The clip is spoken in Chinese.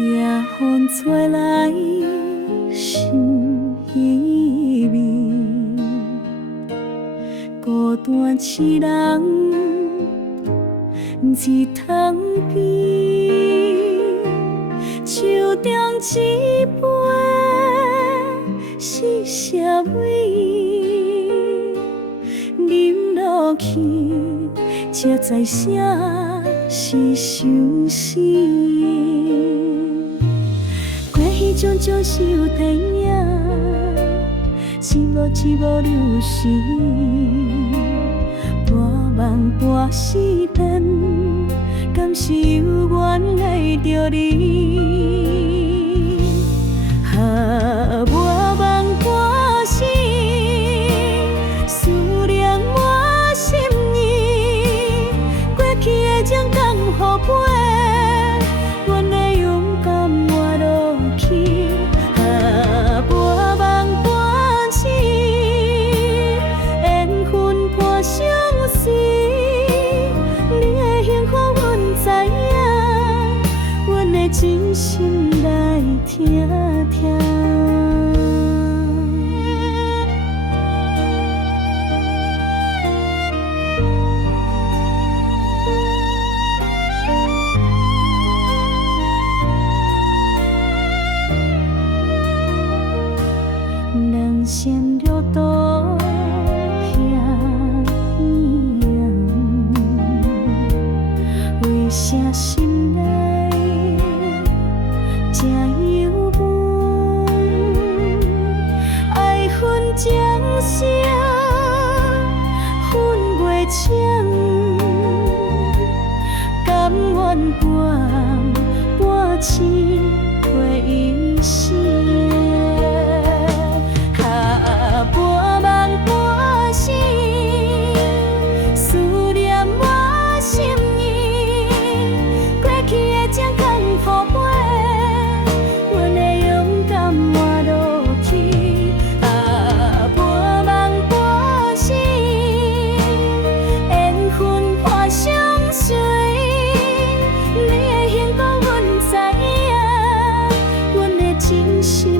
夜风吹来心稀微，孤单痴人一通悲，手中一杯是啥味，饮落去才知啥是伤心。种种是有电影，一幕一幕流逝，半梦半失恋，敢是有缘爱着你？啊，半梦半醒，思念满心意，过去的情感互背。真心来听听。人生路途遐远，为啥心内这忧闷？爱恨将声分袂清，甘愿半半痴过一生。心。